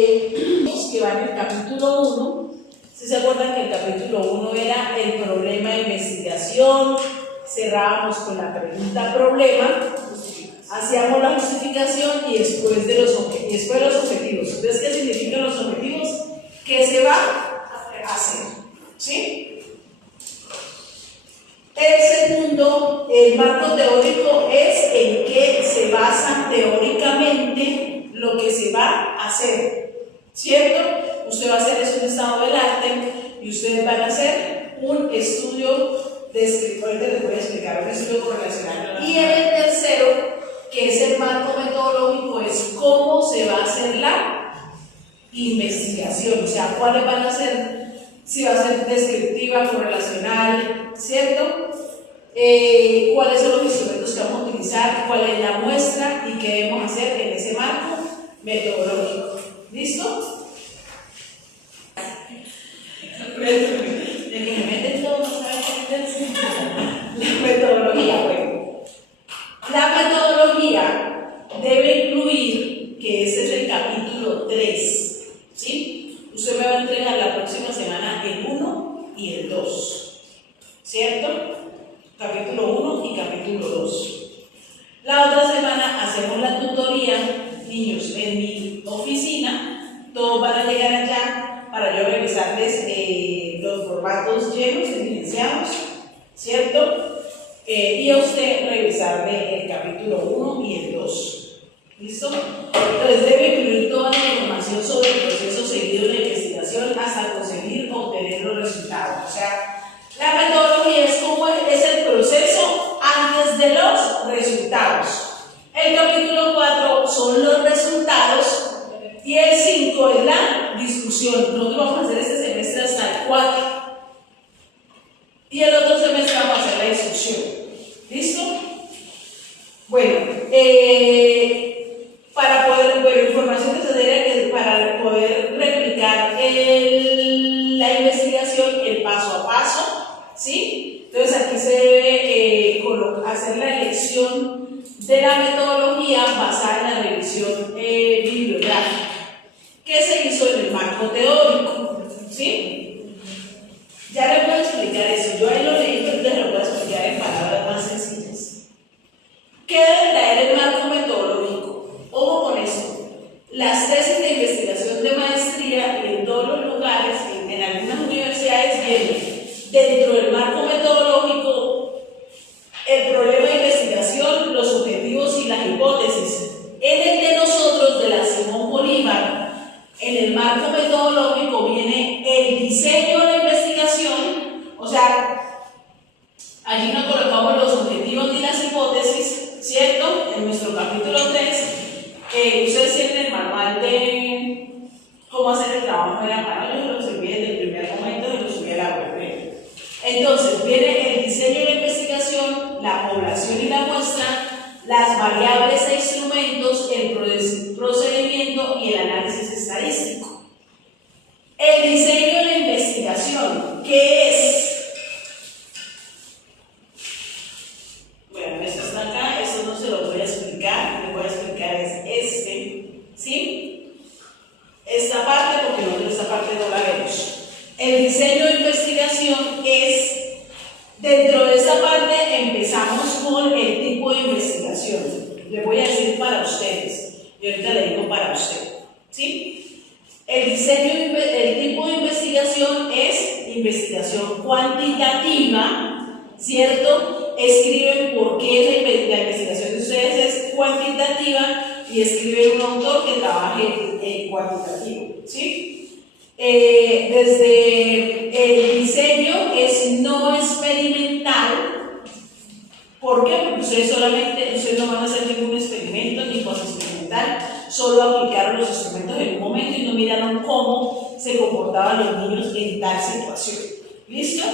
Que va en el capítulo 1. Si se acuerdan que el capítulo 1 era el problema de investigación, cerrábamos con la pregunta problema, hacíamos la justificación y después de los objetivos. Entonces, ¿qué significan los objetivos? ¿Qué se va a hacer? ¿Sí? El segundo, el marco teórico, es en qué se basa teóricamente lo que se va a hacer, ¿cierto? Usted va a hacer un estado del arte y ustedes van a hacer un estudio descriptivo, les voy a explicar, un estudio correlacional. Y el tercero, que es el marco metodológico, es cómo se va a hacer la investigación, o sea, cuáles van a ser, si va a ser descriptiva, correlacional, ¿cierto? Cuáles son los instrumentos que vamos a utilizar, cuál es la muestra y qué debemos hacer en ese marco metodológico. ¿Listo? De que me meten todo, no saben qué meterse. La metodología, bueno. La metodología debe incluir, que ese es el capítulo 3, ¿sí? Usted me va a entregar la próxima semana el 1 y el 2, ¿cierto? Capítulo 1 y capítulo 2. La otra semana hacemos la tutoría, niños, en mi oficina. Todos van a llegar allá para yo revisarles los formatos llenos, evidenciados, ¿cierto? Y a usted revisarle el capítulo 1 y el 2. ¿Listo? Entonces debe incluir toda la información sobre el proceso seguido de la investigación hasta conseguir obtener los resultados. O sea, la metodología es cómo es el proceso antes de los resultados. El capítulo 4 son los resultados y el 5 es la discusión. Nosotros vamos a hacer este semestre hasta el 4 y el otro semestre vamos a hacer la discusión. ¿Listo? Bueno, para poder, información necesaria que para poder replicar la investigación, el paso a paso, ¿sí? Entonces aquí se debe hacer la elección de la metodología basada en la revisión bibliográfica que se hizo en el marco teórico, ¿sí? Ya les voy a explicar eso. Yo ahí lo leí, pero les lo voy a explicar en palabras más sencillas. ¿Qué debe traer el marco metodológico? Ojo con esto. Las tesis de investigación de maestría en todos los lugares, en algunas universidades, vienen dentro del marco metodológico el problema de investigación, los objetivos y las hipótesis. En el de nosotros, de la Simón Bolívar, en el marco metodológico viene el diseño de la investigación, o sea, allí no colocamos los objetivos ni las hipótesis, ¿cierto? En nuestro capítulo 3, ustedes tienen el manual de cómo hacer el trabajo de la mano, yo lo subí desde el primer momento y lo subí a la web. Entonces, viene el diseño de la investigación, la población y la muestra, las variables e instrumentos, el procedimiento y el análisis estadístico. El diseño de la investigación, ¿qué es? Bueno, esto está acá, esto no se lo voy a explicar, lo que voy a explicar es ¿sí? Esta parte, porque nosotros esta parte no la vemos. El diseño de investigación es, dentro de esta parte empezamos con el tipo de investigación. Le voy a decir para ustedes, y ahorita le digo para usted, ¿sí? El tipo de investigación es investigación cuantitativa, ¿cierto? Escriben por qué la investigación de ustedes es cuantitativa y escriben un autor que trabaje cuantitativo, ¿sí? Desde el diseño es no experimental. ¿Por qué? Porque ustedes no van a hacer ningún experimento ni cosa experimental, solo aplicaron los instrumentos en un momento y no miraron cómo se comportaban los niños en tal situación. ¿Listo?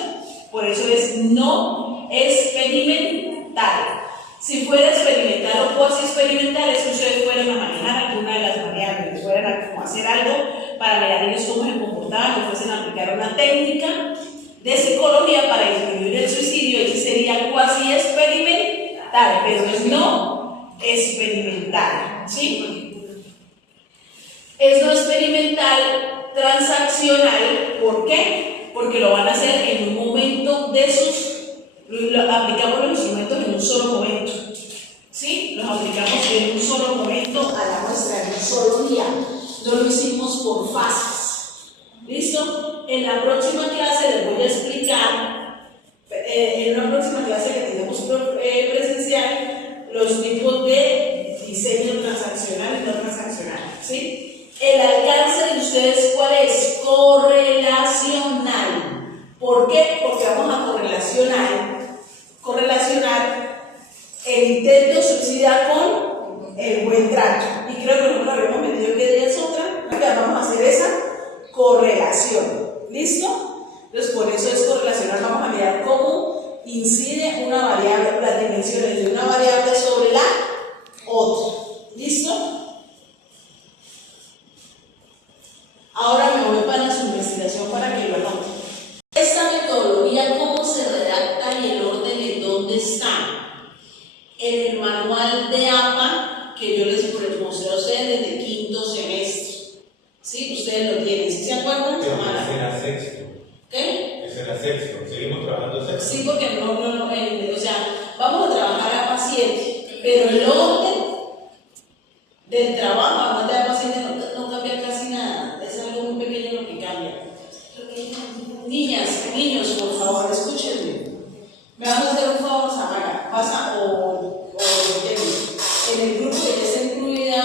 Por eso es no experimental. Si fuera experimental o cuasi experimental, es que ustedes fueran a manejar alguna de las variables, fueran a hacer algo para mirar ellos cómo se comportaban, o fuesen a aplicar una técnica de psicología para disminuir el suicidio. Ese sería cuasi experimental, pero es no experimental, ¿sí? Es no experimental, transaccional. ¿Por qué? Porque lo van a hacer en un momento de aplicamos los instrumentos en un solo momento. ¿Sí? Los aplicamos en un solo momento a la muestra, en un solo día. No lo hicimos por fases. ¿Listo? En la próxima clase les voy a explicar, en una próxima clase que tenemos presencial, los tipos de diseño transaccional y no transaccional. ¿Sí? El alcance de ustedes, ¿cuál es? Correlacional. ¿Por qué? Porque vamos a correlacionar el intento suicida con el buen trato. Y creo que no lo habíamos metido que día es otra. Vamos a hacer esa correlación. ¿Listo? Entonces, por eso es correlacionar. Vamos a mirar cómo incide una variable, las dimensiones de una variable sobre la otra. ¿Listo? Ahora me voy para su investigación para que lo anoten. Esta metodología, cómo se redacta y el orden en dónde está. En el manual de APA que yo les mostré a ustedes desde quinto semestre. ¿Sí? Ustedes lo tienen. ¿Sí se acuerdan? Ese era sexto. ¿Qué? Ese era sexto. Seguimos trabajando sexto. Sí, porque no, o sea, vamos a trabajar APA 7, pero el orden del trabajo, además de APA 7, no cambia casi nada. Es algo muy pequeño lo que cambia. Niñas, niños, por favor, escúchenme. Me van a hacer un favor, Samara. Pasa o en el grupo que ya está incluida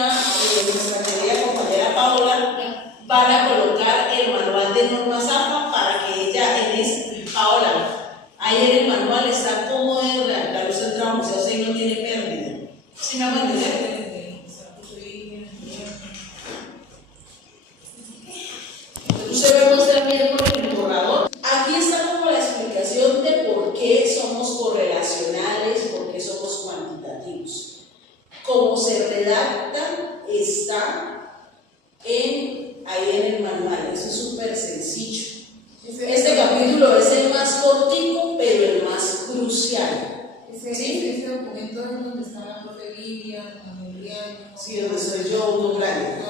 nuestra querida compañera Paola, van a colocar el manual de normas APA para que ella Paola, ahí en el manual está cómo debe redactar usted el trabajo, o sea, no tiene pérdida. ¿Sí me van a entender? Usted va a mostrar bien por el borrador. Aquí está como la explicación de por qué somos correlacionales, por qué somos cuantitativos. Como se redacta está ahí en el manual, eso es súper sencillo. Este capítulo es el más cortico, pero el más crucial. Ese documento es donde está la profe Lidia, Emiliano. Sí, donde soy yo, un grande.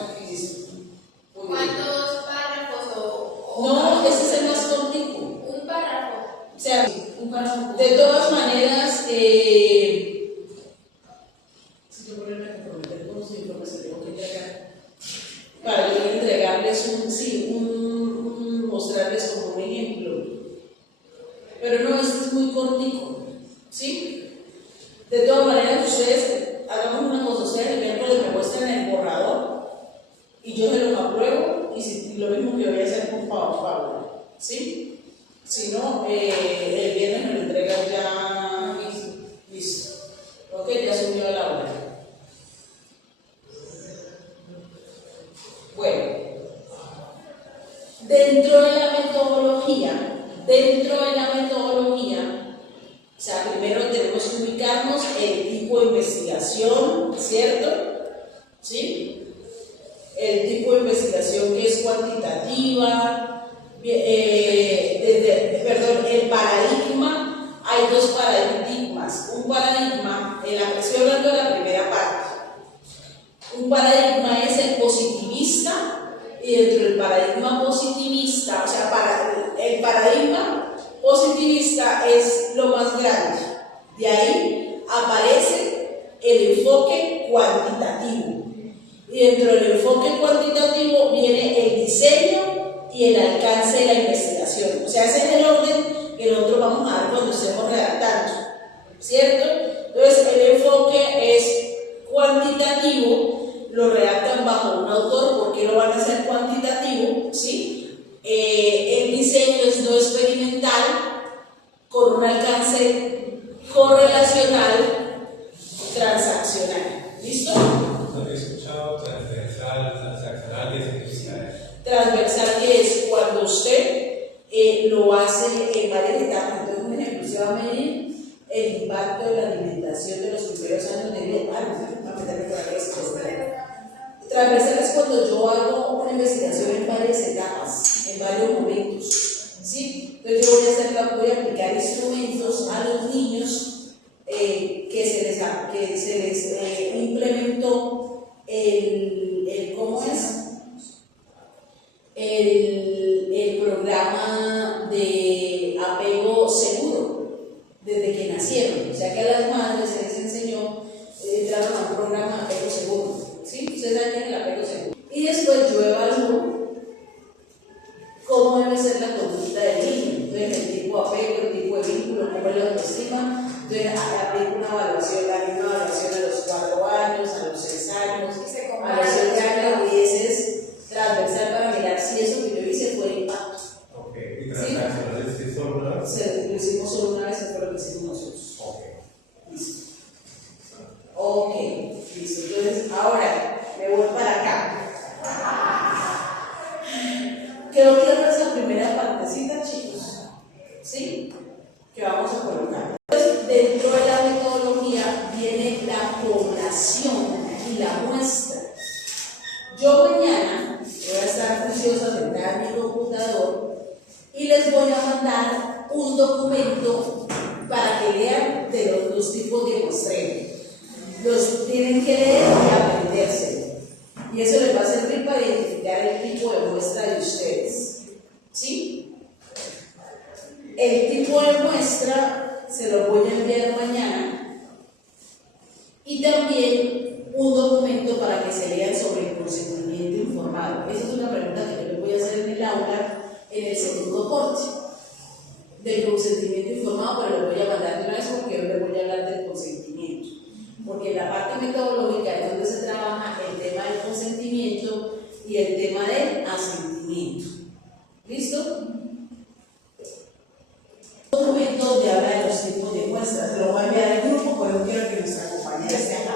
¿Cuántos párrafos No, ese es el más cortico. Un párrafo. O sea, un párrafo. De todas maneras, si yo ponerme a comprometer con los informes que tengo que entregar, para yo entregarles mostrarles como un ejemplo. Pero no, este es muy cortico. ¿Sí? De todas maneras, ustedes, hagamos una cosa, ustedes el miércoles me muestran el borrador y yo se los apruebo y lo mismo que voy a hacer con Paola. ¿Sí? Si no, el viernes me lo entregan ya listo. Ok, ya subió a la hora. Bueno, dentro de la metodología, o sea, primero tenemos que ubicarnos el tipo de investigación, ¿cierto? ¿Sí? El tipo de investigación que es cuantitativa, el paradigma, hay dos paradigmas. Un paradigma, estoy hablando de la primera parte. Un paradigma es el positivista, y dentro del paradigma positivista, o sea, el paradigma positivista es lo más grande. De ahí aparece el enfoque cuantitativo. Y dentro del enfoque cuantitativo viene el diseño y el alcance de la investigación. O sea, ese es el orden que nosotros vamos a dar cuando estemos redactando, ¿cierto? Entonces, el enfoque es cuantitativo, lo redactan bajo un autor. ¿Por qué lo van a hacer cuantitativo? ¿Sí? El diseño es no experimental, con un alcance correlacional, transaccional. ¿Listo? He escuchado transversal, transaccional y especial. Transversal, que es cuando usted lo hace en varias etapas. Entonces, un ejemplo, se va a medir el impacto de la alimentación de los primeros años de vida. Transversal es cuando yo hago una investigación en varias etapas, en varios momentos. ¿Sí? Entonces yo voy a aplicar instrumentos a los niños que se les implementó ¿cómo es? el programa de apego seguro desde que nacieron. O sea que a las madres se les enseñó, entraron a un programa de apego seguro. ¿Sí? Ustedes saben el apego seguro. Y después yo evalúo cómo debe ser la conducta del niño. Entonces, el tipo de apego, el tipo de vínculo, cómo es la autoestima. Entonces, aplico una evaluación, la misma evaluación a los 4 años, a los 6 años, a los 7 años, y ese es transversal para mirar si eso que yo hice fue impacto. Ok, y transaccionales sí solo una vez. Lo hicimos solo una vez, eso fue lo que hicimos nosotros. Ok. Listo. Ok, listo. Entonces, ahora me voy para acá. Creo que esta es la primera partecita, chicos. ¿Sí? Que vamos a colocar. Entonces, dentro de la metodología viene la población y la muestra. Yo mañana voy a estar juiciosa sentada en mi computador y les voy a mandar un documento para que lean de los 2 tipos de muestreo. Los tienen que leer y aprenderse. Y eso les va a servir para identificar el tipo de muestra de ustedes. ¿Sí? El tipo de muestra se lo voy a enviar mañana. Y también un documento para que se lean sobre el consentimiento informado. Esa es una pregunta que yo les voy a hacer en el aula en el segundo corte. Del consentimiento informado, pero lo voy a mandar de una vez porque yo les voy a hablar del consentimiento. Porque la parte metodológica es donde se trabaja el tema del consentimiento y el tema del asentimiento. ¿Listo? Un documento donde habla de los tipos de muestras. Se lo voy a enviar al grupo, pero quiero que nuestra compañera esté acá.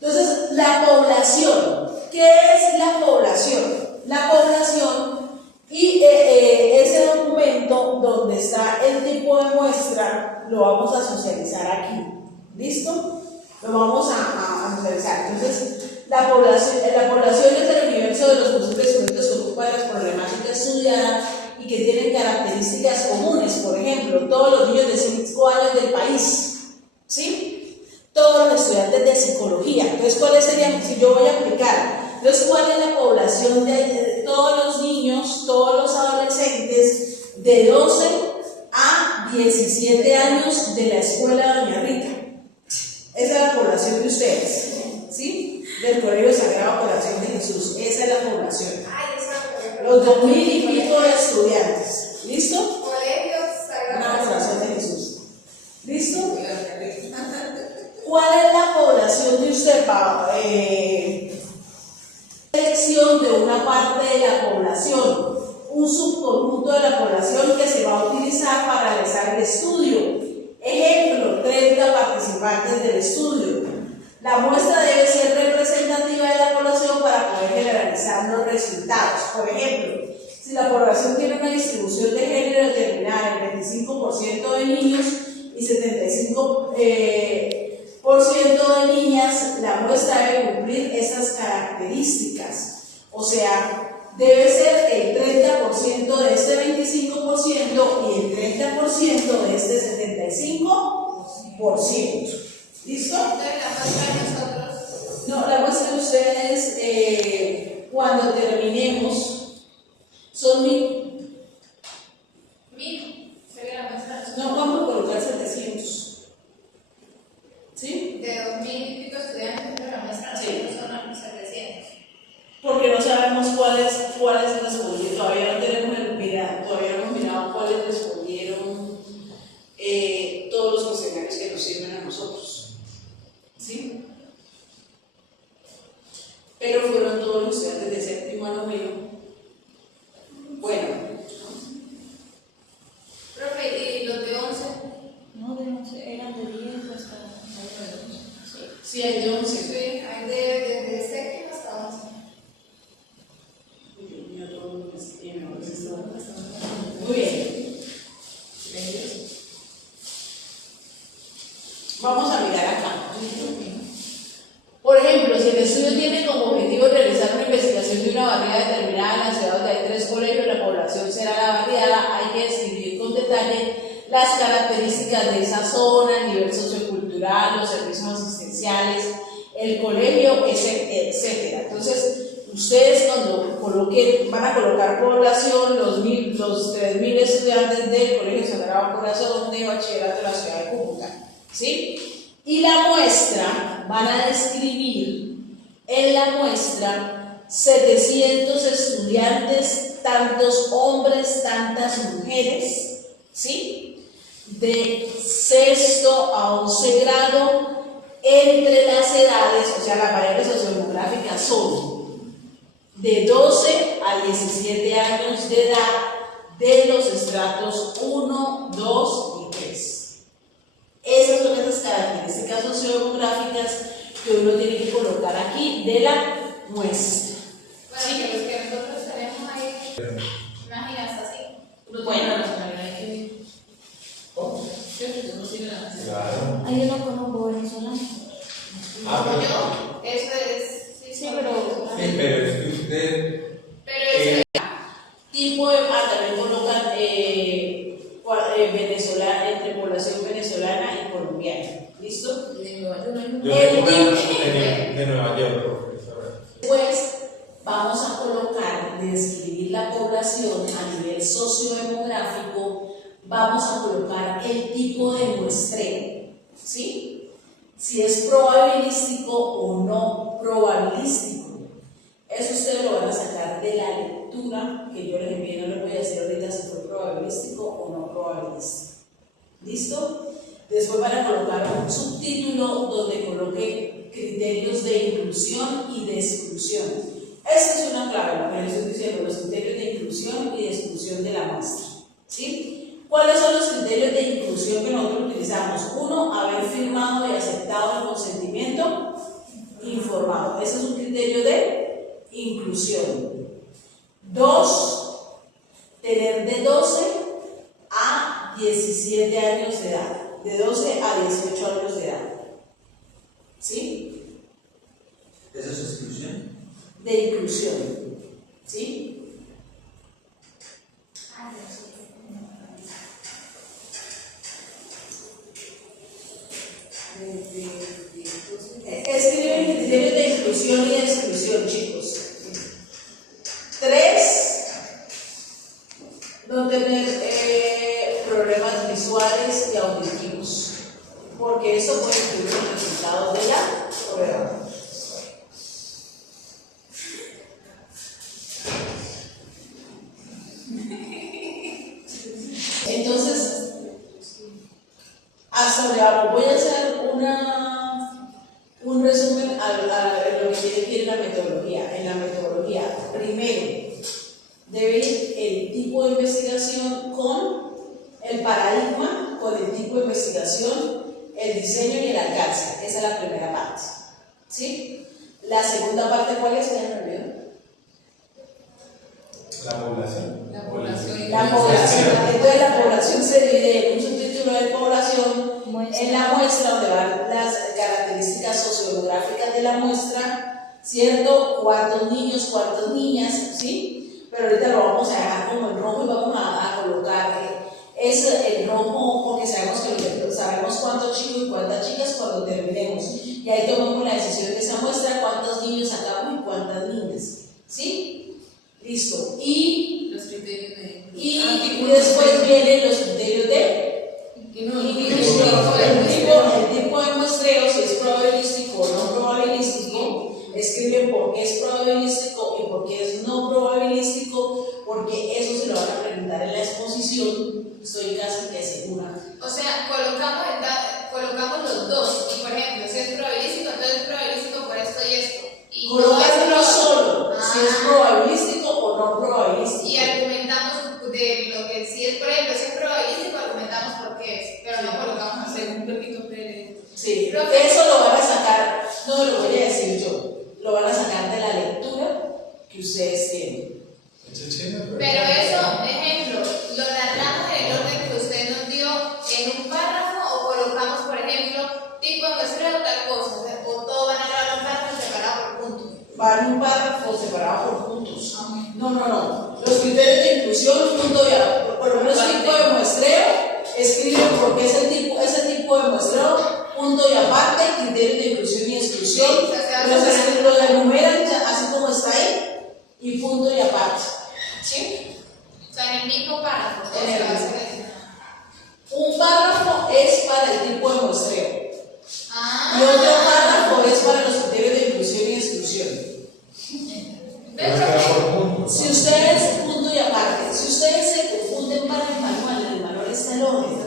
Entonces, la población. ¿Qué es la población? La población y ese documento donde está el tipo de muestra lo vamos a socializar aquí. ¿Listo? Lo vamos a socializar. Entonces, la población es el universo de los posibles sujetos que ocupan las problemáticas estudiadas y que tienen características comunes. Por ejemplo, todos los niños de 5 años del país. ¿Sí? Todos los estudiantes de psicología. Entonces, ¿cuáles serían? Si yo voy a aplicar, entonces, ¿cuál es la población de todos los niños, todos los adolescentes de 12 a 17 años de la escuela Doña Rita? Esa es la población de ustedes, ¿sí? Del Colegio Sagrado Corazón de Jesús. Esa es la población. Los 2000 y pico de estudiantes. ¿Listo? Colegio Sagrado Corazón de Jesús. ¿Listo? ¿Cuál es la población de usted, Pablo? Selección de una parte de la población, un subconjunto de la población que se va a utilizar para realizar el estudio. Ejemplo, 30 participantes del estudio. La muestra debe ser representativa de la población para poder generalizar los resultados. Por ejemplo, si la población tiene una distribución de género determinada, el 25% de niños y 75% de niñas, la muestra debe cumplir esas características. O sea, debe ser el 30% de este 25% y el 30% de este 75%. ¿Listo? Entonces, la muestra de nosotros. No, la muestra de ustedes, cuando terminemos, son 1000. Sería la muestra de nosotros. No, vamos a colocar 700. ¿Sí? De 2000 y pico estudiantes, pero la muestra de nosotros son 700. Porque no sabemos cuáles respondieron, todavía no tenemos todavía no hemos mirado cuáles respondieron todos los cuestionarios que nos sirven a nosotros. ¿Sí? Pero fueron todos los estudiantes de séptimo a noveno. Bueno. Profe, ¿y los de 11? No, de 11, eran de 10 hasta 9. Sí, hay de 11. Sí, hay de séptimo hasta 11. Muy bien. Vamos a mirar acá. Por ejemplo, si el estudio tiene como objetivo realizar una investigación de una barriada determinada en la ciudad donde hay 3 colegios, la población será la barriada, hay que describir con detalle las características de esa zona, el nivel sociocultural, los servicios asistenciales, el colegio, etcétera. Entonces, ustedes cuando van a colocar población, los 3.000 estudiantes del Colegio Sagrado Corazón de Bachillerato de la ciudad de Cúcuta, ¿sí? Y la muestra, van a describir en la muestra 700 estudiantes, tantos hombres, tantas mujeres, ¿sí? De 6º a 11 grado, entre las edades, o sea, las variables sociodemográficas son de 12 a 17 años de edad de los estratos 1, 2 y 3. Esas son esas características sociodemográficas que uno tiene que colocar aquí de la muestra. Bueno, que los que nosotros tenemos ahí, imágenes así. Bueno, ¿Cómo? Yo no sé nada. Claro. Ay, yo no conozco venezolano. Ah, Yo, eso es. Sí, pero. sí, pero es que usted. Pero eso tipo de también colocan venezolana, entre población venezolana y colombiana. ¿Listo? de Nueva York. Yo tengo una de Nueva York, profesora. Después vamos a colocar, describir la población a nivel sociodemográfico, vamos a colocar el tipo de muestreo, ¿sí? Si es probabilístico o no probabilístico. Eso ustedes lo van a sacar de la lectura que yo les envié, no les voy a decir ahorita si fue probabilístico o no probabilístico. ¿Listo? Después van a colocar un subtítulo donde coloque criterios de inclusión y de exclusión. Esa es una clave, lo que les estoy diciendo, los criterios de inclusión y de exclusión de la muestra, ¿sí? ¿Cuáles son los criterios de inclusión que nosotros utilizamos? 1, haber firmado y aceptado el consentimiento informado. Ese es un criterio de inclusión. 2, tener de 12 a 17 años de edad. De 12 a 18 años de edad. ¿Sí? ¿Esa es exclusión? De inclusión. ¿Sí? Escriben criterios de inclusión y de exclusión, chicos. 3, no tener problemas visuales y auditivos, porque eso puede influir en los resultados de la prueba. Entonces, hasta ahora voy a hacer un resumen a lo que tiene que ir en la metodología. En la metodología, primero, debe ir el tipo de investigación con el paradigma, con el tipo de investigación, el diseño y el alcance. Esa es la primera parte. ¿Sí? La segunda parte, ¿cuál es? La población. La población. La población. Entonces la población se divide en un subtítulo de población, en la muestra donde van las características sociodemográficas de la muestra, ¿cierto? Cuántos niños, cuántas niñas, ¿sí? Pero ahorita lo vamos a dejar como en rojo y vamos a colocar el rojo porque sabemos cuántos chicos y cuántas chicas cuando terminemos. Y ahí tomamos la decisión de esa muestra, cuántos niños sacamos y cuántas niñas, ¿sí? Listo. Y Los criterios de. y después vienen los criterios de el tipo de muestreo, si es probabilístico o no probabilístico, escriben por qué es probabilístico y por qué es no probabilístico, porque eso se lo van a preguntar en la exposición, estoy casi que segura. O sea, colocamos los dos. Y por ejemplo, si es probabilístico, entonces es probabilístico por esto y esto. Y Colocándolo solo, Ah. si es probabilístico o no probabilístico. Y argumentamos de lo que si es, por ejemplo, si es probabilístico, argumentamos por qué es, pero no colocamos así. Según Pepito Pérez. Sí, Profe. eso lo van a sacar, no lo voy a decir yo, lo van a sacar de la lectura que ustedes tienen. Pero eso, ejemplo, lo narramos en el orden que usted nos dio en un párrafo o colocamos, por ejemplo, tipo de muestreo tal cosa, o todo va a narrar un párrafo separado por puntos. Va en un párrafo separado por puntos. No. Los criterios de inclusión, punto ya. Por lo menos tipo de muestreo, escriben por qué ese tipo de muestreo, punto y aparte, criterios de inclusión y exclusión. Sí, o sea, Los enumeran así como como está ahí y punto y aparte. ¿Sí? O sea, en el mismo párrafo, todo En se el va a mismo. hacer eso. Un párrafo es para el tipo de muestreo Ah. y otro párrafo es para los criterios de inclusión y exclusión. Pero se da por puntos. Si ustedes, punto y aparte, si ustedes se confunden para el manual, en el manual está el orden. O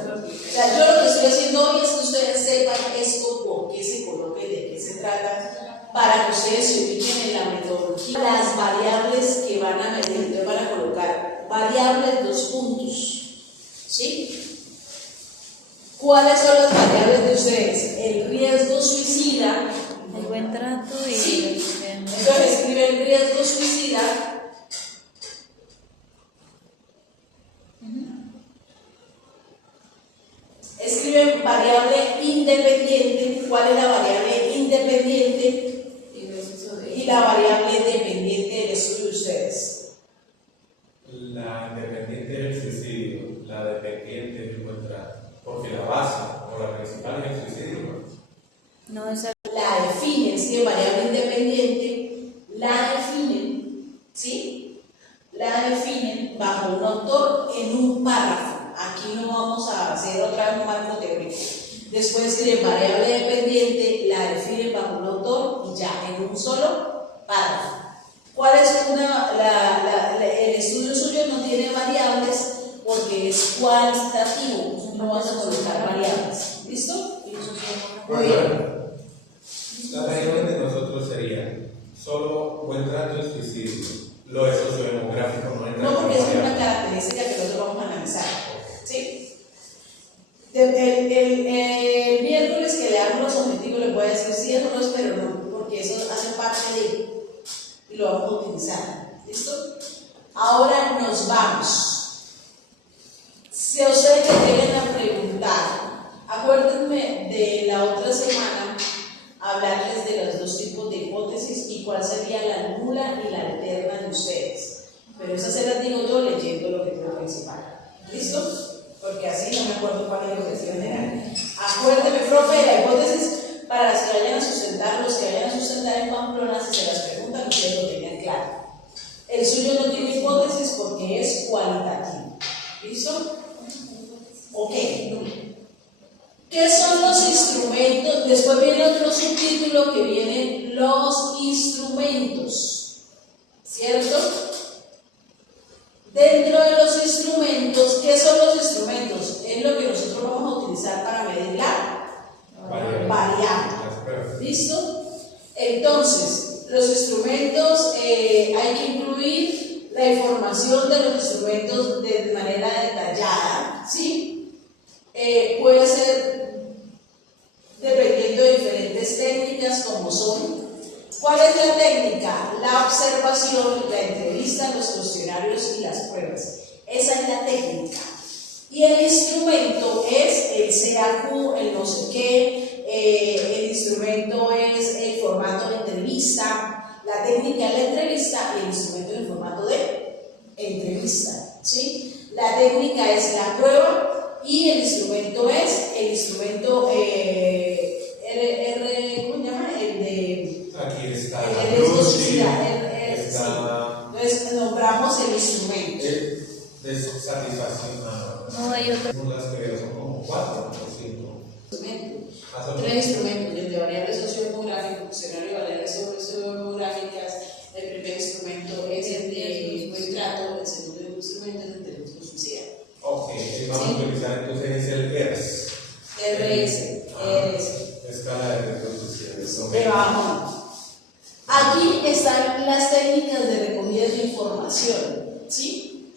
sea, yo lo que estoy haciendo hoy es que ustedes sepan esto, por qué se coloca y de qué se trata, para que ustedes se ubiquen en la metodología. Las variables que van a medir, entonces van a colocar variables 2 puntos. ¿Sí? ¿Cuáles son las variables de ustedes? El riesgo suicida. El buen trato y Sí. Entonces escriben riesgo suicida. Escriben variable independiente. ¿Cuál es la variable independiente? Y la variable dependiente del estudio de ustedes. La independiente del suicidio, la dependiente del buen trato. Porque la base o la principal es el suicidio, ¿no? No, esa La definen, si es variable independiente, la definen, ¿sí? La definen bajo un autor en un párrafo. Aquí no vamos a hacer otra vez un marco teórico. Después escriben variable dependiente, la definen bajo un autor y ya, en un solo párrafo. ¿Cuál es el estudio suyo no tiene variables porque es cuantitativo, no vas a colocar variables. ¿Listo? Muy bien. Las variables de nosotros serían solo buen trato y suicidio. Lo de sociodemográfico no entra. No, porque es como una variable. característica que nosotros vamos a analizar. ¿Sí? El miércoles que leamos los objetivos les voy a decir sí, errores, pero no, porque eso hace parte de y lo vamos a utilizar. ¿Listo? Ahora nos vamos. Si a ustedes les llegan a preguntar, acuérdenme de la otra semana hablarles de los 2 tipos de hipótesis y cuál sería la nula y la alterna de ustedes. Pero esas se las digo yo leyendo el objetivo principal. ¿Listo? Porque así no me acuerdo cuál es el objetivo general. Acuérdeme, profe, de la hipótesis para las que vayan a sustentar, los que vayan a sustentar en Pamplona, si se las preguntan, ustedes lo tengan claro. El suyo no tiene hipótesis porque es cualitativo. ¿Listo? Ok. ¿Qué son los instrumentos? Después viene otro subtítulo que vienen los instrumentos. ¿Cierto? Dentro de los instrumentos, ¿qué son los instrumentos? Es lo que nosotros vamos a utilizar para medir la variable. Las pruebas. ¿Listo? Entonces, los instrumentos, hay que incluir la información de los instrumentos de manera detallada, ¿sí? Puede ser dependiendo de diferentes técnicas como son. ¿Cuál es la técnica? La observación, la entrevista, los cuestionarios y las pruebas. Esa es la técnica. Y el instrumento es el CAQ, el no sé qué, el instrumento es el formato de entrevista, la técnica es la entrevista y el instrumento es el formato de entrevista, ¿sí? La técnica es la prueba y el instrumento es el instrumento ¿cómo se llama? El de Aquí está el la riesgo luz, suicida, está sí. Entonces nombramos el instrumento. de satisfacción. no hay otro. Las que son como 4 o 5. Más o menos. 3 instrumentos, el de variables sociodemográficas, cuestionario de variables sociodemográficas. El primer instrumento es el de buen trato, el segundo instrumento es el de riesgo suicida. Ok, vamos a utilizar entonces es el ERS. RS. Escala de riesgo. Pero vamos. Aquí están las técnicas de recogida de información, ¿sí?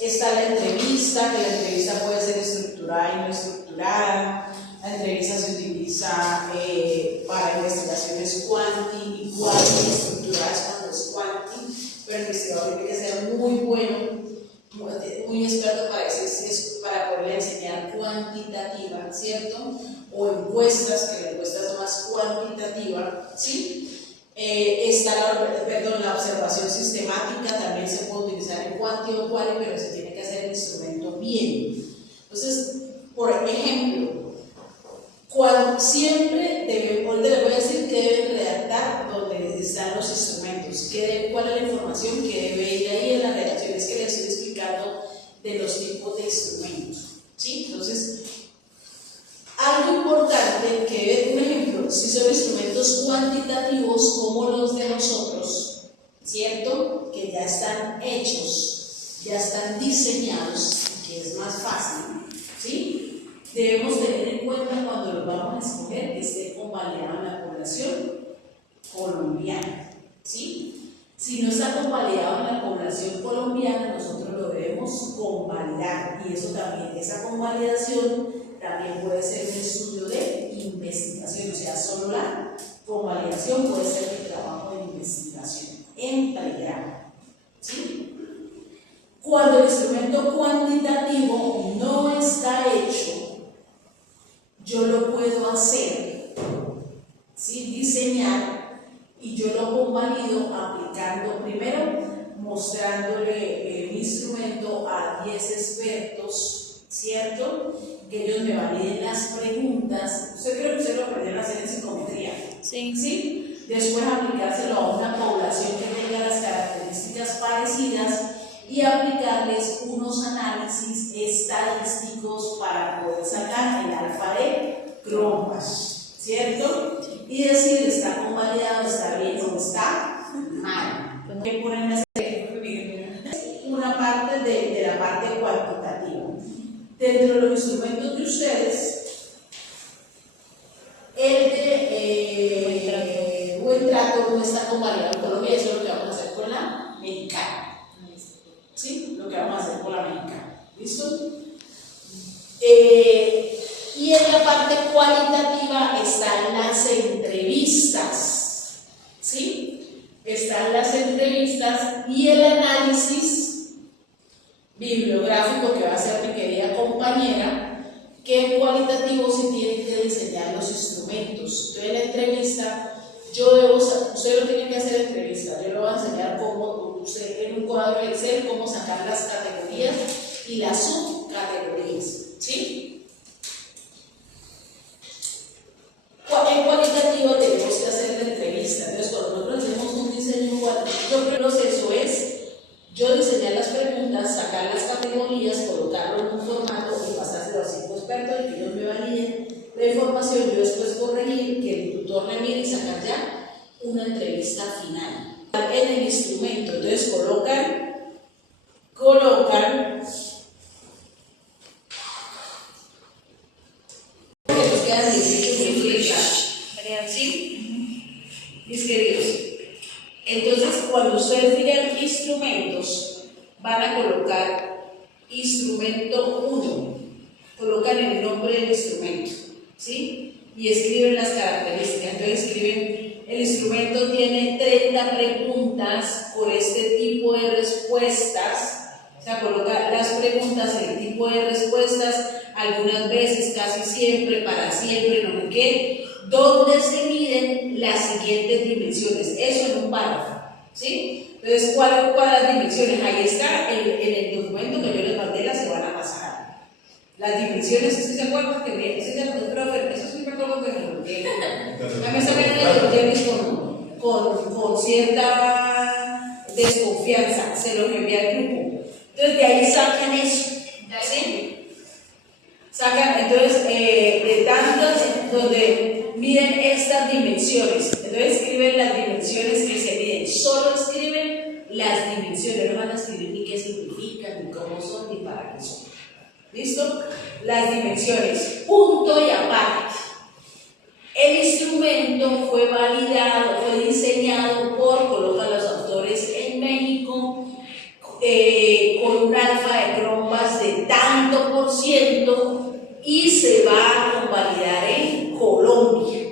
Está la entrevista, que la entrevista puede ser estructurada y no estructurada. La entrevista se utiliza para investigaciones quanti y quasi estructuradas cuando es quanti, pero el investigador tiene que ser muy bueno, muy experto para decir si es para poder enseñar cuantitativa, ¿cierto? O encuestas, que la encuesta es más cuantitativa, ¿sí? Está la observación sistemática, también se puede utilizar en quanti o quali, pero se tiene que hacer el instrumento bien. Entonces, por ejemplo, siempre deben, le voy a decir que deben redactar cuál es la información que debe ir ahí en las redacciones que les estoy explicando de los tipos de instrumentos, ¿sí? Entonces, algo importante que, por ejemplo, si son instrumentos cuantitativos como los de nosotros, ¿cierto? Que ya están hechos, ya están diseñados, que es más fácil, ¿sí? Debemos tener en cuenta cuando los vamos a escoger que esté convalidado en la población colombiana, ¿sí? Si no está convalidado en la población colombiana, nosotros lo debemos convalidar, y eso también, esa convalidación también puede ser un estudio de investigación, o sea, solo la convalidación puede ser el trabajo de investigación en pregrado, ¿sí? Cuando el instrumento cuantitativo no está hecho, yo lo puedo hacer, ¿sí? Diseñar, y yo lo convalido aplicando primero, mostrándole el instrumento a 10 expertos, ¿cierto? Que ellos me validen las preguntas. Usted creo que usted lo aprendieron a hacer en psicometría. Sí. ¿Sí? Después aplicárselo a una población que tenga las características parecidas y aplicarles unos análisis estadísticos para poder sacar el alfa de Cronbach, ¿cierto? Y decir, está convalidado, está bien o está mal. Que ponen una parte de la parte cuantitativa. Dentro de los instrumentos de ustedes, el de buen trato no está convalidado en Colombia, eso es lo que vamos a hacer con la mexicana. ¿Sí? Lo que vamos a hacer con la mexicana. ¿Listo? Y en la parte cualitativa están las entrevistas. ¿Sí? Están las entrevistas y el análisis bibliográfico que va a hacer mi querida compañera, que en cualitativo se tienen que diseñar los instrumentos. Entonces, en la entrevista, usted no tiene que hacer entrevista, yo le voy a enseñar cómo, usted en un cuadro de Excel, cómo sacar las categorías y las subcategorías, ¿sí? En cualitativo tenemos que hacer la entrevista. Entonces, cuando nosotros hacemos un diseño cualitativo, el proceso es yo diseñar las preguntas, sacar las categorías, colocarlo en un formato y pasárselo a 5 expertos y que ellos me validen la información, yo después corregir, que el tutor me mire y sacar ya una entrevista final. En el instrumento, entonces colocan que nos quedan 18 minutos, ¿sí? Mis queridos. Entonces, cuando ustedes digan instrumentos, van a colocar instrumento 1, colocan el nombre del instrumento, ¿sí? Y escriben las características. Entonces escriben, el instrumento tiene 30 preguntas por este tipo de respuestas. O sea, colocar las preguntas en el tipo de respuestas, algunas veces, casi siempre, para siempre, no sé qué, donde se miden las siguientes dimensiones. Eso en un párrafo, ¿sí? Entonces, ¿cuáles las dimensiones? Ahí está, en el documento que yo les mandé, las se van a pasar. Las dimensiones, ¿sí se acuerdan? Que me, eso sí me acuerdo que me lo dije. A mí se me lo dije con cierta desconfianza, se lo envié al grupo. Entonces, de ahí sacan eso, ¿sí? Sacan, entonces, de tantos donde miden estas dimensiones. Entonces, escriben las dimensiones que se miden. Solo escriben las dimensiones, no van a escribir ni qué significan, ni cómo son, ni para qué son. ¿Listo? Las dimensiones, punto y aparte. El instrumento fue validado, fue diseñado por, colocan los autores en México, con un alfa de Cronbach de tanto por ciento y se va a convalidar en Colombia.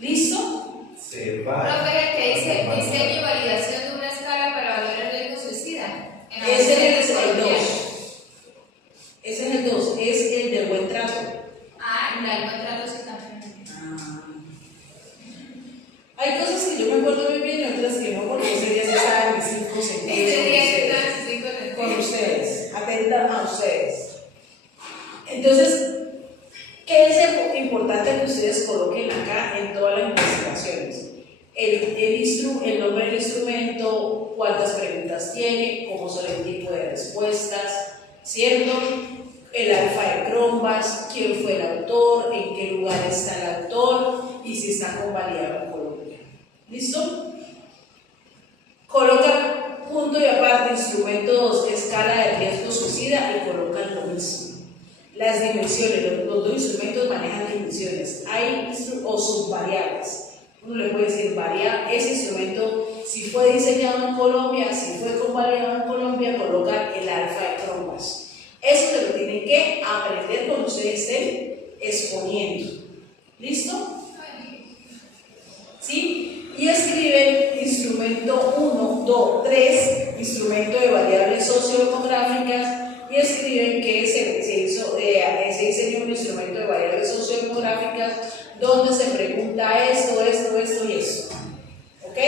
¿Listo? Se va. Profe, que dice diseño y validación de una escala para valorar el riesgo suicida. Ese es el 2. Ese es el 2, es el de buen trato. Ah, la del buen trato sí también. Hay cosas que yo me acuerdo muy bien y otras que no, porque ese día se estaba en mis 5 sentidos con ustedes, atenta a ustedes. Entonces, ¿qué es importante que ustedes coloquen acá en todas las investigaciones? El nombre del instrumento, ¿cierto? El alfa de Cronbachs, quién fue el autor, en qué lugar está el autor y si está convalidado en Colombia. ¿Listo? Colocan punto y aparte, instrumento 2, escala de riesgo suicida y colocan lo mismo. Las dimensiones, los dos instrumentos manejan dimensiones, hay o subvariables. Uno le puede decir ese instrumento, si fue diseñado en Colombia, si fue convalidado en Colombia, colocan el alfa de Cronbachs. Eso se lo tienen que aprender cuando ustedes estén exponiendo. ¿Listo? ¿Sí? Y escriben instrumento 1, 2, 3, instrumento de variables sociodemográficas, y escriben que se diseñó un instrumento de variables sociodemográficas donde se pregunta esto y esto. ¿Ok?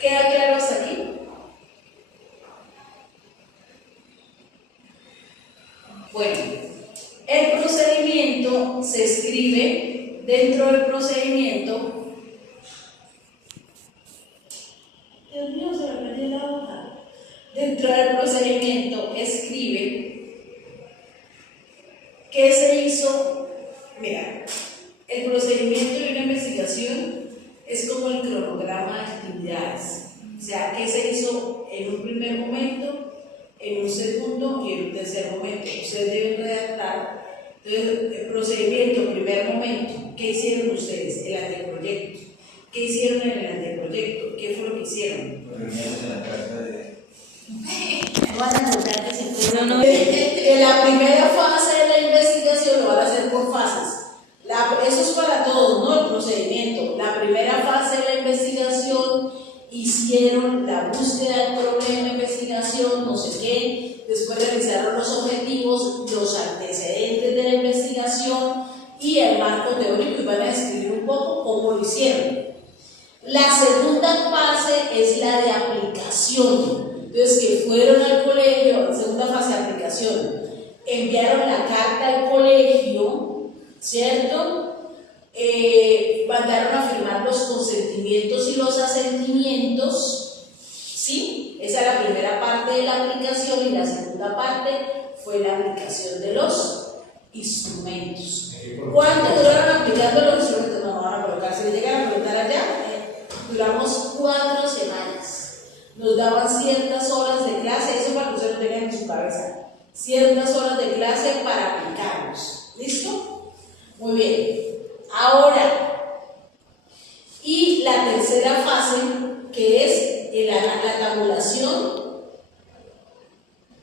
¿Queda claro hasta aquí? Bueno, el procedimiento se escribe dentro del procedimiento. Dios mío, se me perdió la hoja. Dentro del procedimiento escribe qué se hizo. Mira, el procedimiento de una investigación es como el cronograma de actividades. O sea, qué se hizo en un primer momento, en un segundo y en un tercer momento. Ustedes deben redactar. Entonces, el procedimiento, primer momento, ¿qué hicieron ustedes? El anteproyecto. ¿Qué hicieron en el anteproyecto? ¿Qué fue lo que hicieron? Reuniones en la casa de... No van a contar que se puede. No. En la primera fase de la investigación lo van a hacer por fases. Eso es para todos, ¿no? El procedimiento. La primera fase de la investigación hicieron la búsqueda del problema de investigación, no sé qué. Después realizaron los objetivos, los antecedentes de la investigación y el marco teórico, y van a describir un poco cómo lo hicieron. La segunda fase es la de aplicación. Entonces, que fueron al colegio, segunda fase de aplicación, enviaron la carta al colegio, ¿cierto? Mandaron a firmar los consentimientos y los asentimientos, ¿sí? Esa es la primera parte de la aplicación, y la segunda parte fue la aplicación de los instrumentos. ¿Cuánto duraron aplicando los instrumentos? No van a colocar, si llegan a preguntar allá, duramos 4 semanas. Nos daban ciertas horas de clase, eso para que ustedes lo tengan en su cabeza, ciertas horas de clase para aplicarlos. ¿Listo? Muy bien. Ahora, y la tercera fase, que es la tabulación.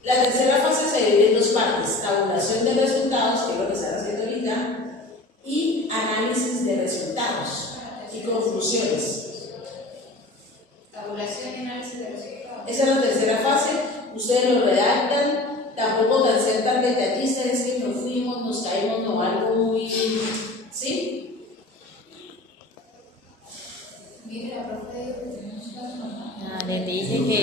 La tercera fase se divide en 2 partes: tabulación de resultados, que es lo que están haciendo ahorita, y análisis de resultados y conclusiones. Tabulación y análisis de resultados. Esa es la tercera fase. Ustedes lo redactan, tampoco ser tan detallistas, es que nos fuimos, nos caímos, no, algo muy... ¿Sí? Mire, la profe dijo que tenemos que... Le dice que